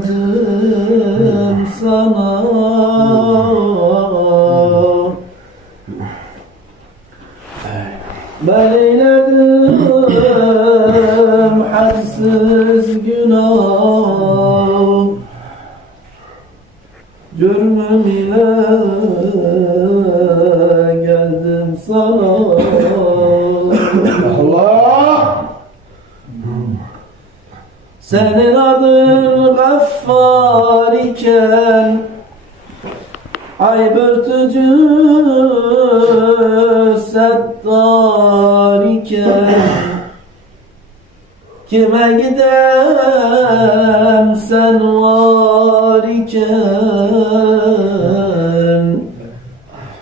geldim sana. Ben eyledim hadsiz günah. Cürmüm ile geldim Allah! Senin adın gaffar iken Ay börtücü settar iken Kime gidem sen var iken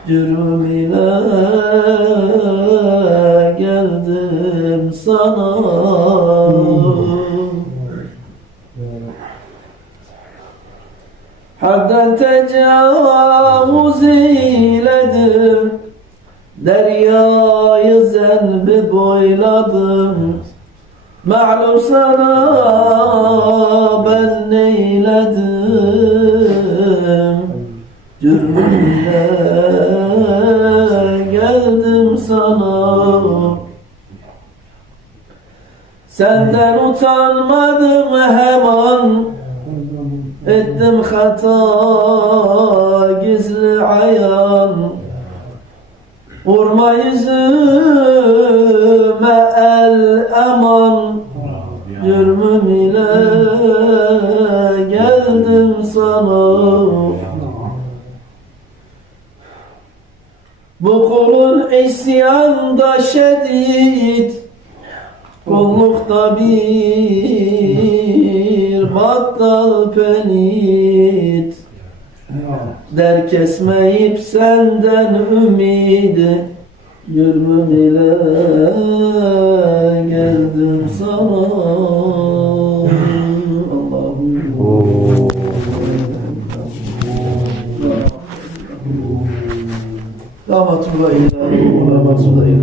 Cürüm ile geldim sana Hadden tecavüz eyledim Deryayı zenbi boyladım. Ma'lum sana ben neyledim Cürmümle geldim sana. Senden utanmadım hemen Ettim hata gizli ayan. Vurma yüzüme el eman. Cürmüm ile geldim sana. Bu kulun isyanda şedid. Kullukta bir battal penit. Der kesmeyip senden ümidi Yürümüm ile geldim sana. Allah'ım. Rahmetullahi. İlahi ve